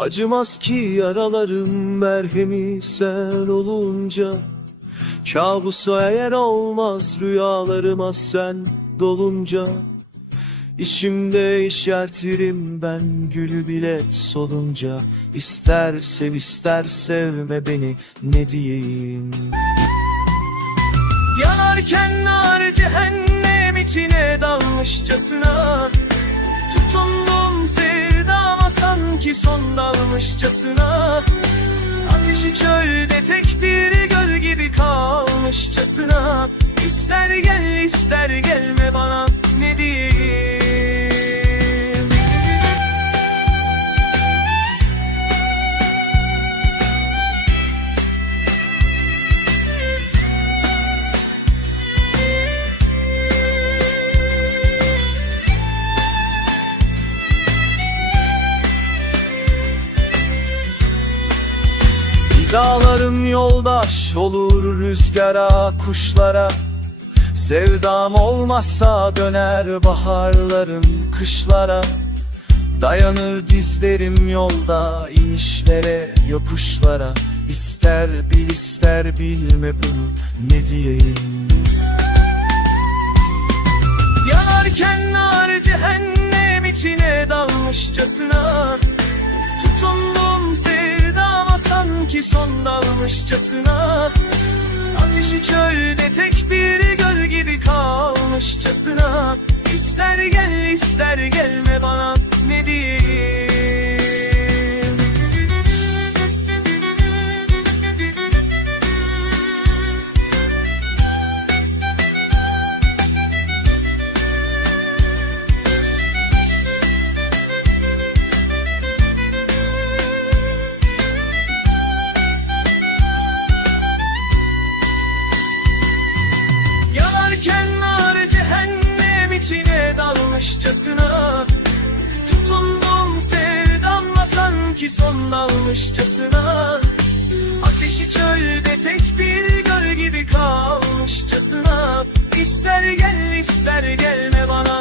Acımaz ki yaralarım merhemi sen olunca. Kabusa eğer olmaz rüyalarıma sen dolunca. İçimde yeşertirim ben gülü bile solunca. İster sev ister sevme beni ne diyeyim? Yanarken nar cehennem içine dalmışçasına. Tutundum sanki son dalmışçasına Ateşi çölde tek bir göl gibi kalmışçasına İster gel ister gelme bana ne diyeyim Dağlarım yoldaş olur rüzgara, kuşlara. Sevdam olmazsa döner baharlarım kışlara. Dayanır dizlerim yolda inişlere yokuşlara. İster bil ister bilme bunu ne diyeyim? Yanarken nar cehennem içine dalmışçasına. Tutundum sevdama sanki son dalmışçasına. Ateşi çölde tek bir göl gibi kalmışçasına. İster gel ister gelme bana ne diyeyim içine dalmışçasına Tutundum sevdamla sanki son dalmışçasına Ateşi çölde tek bir göl gibi kalmışçasına. İster gel ister gelme bana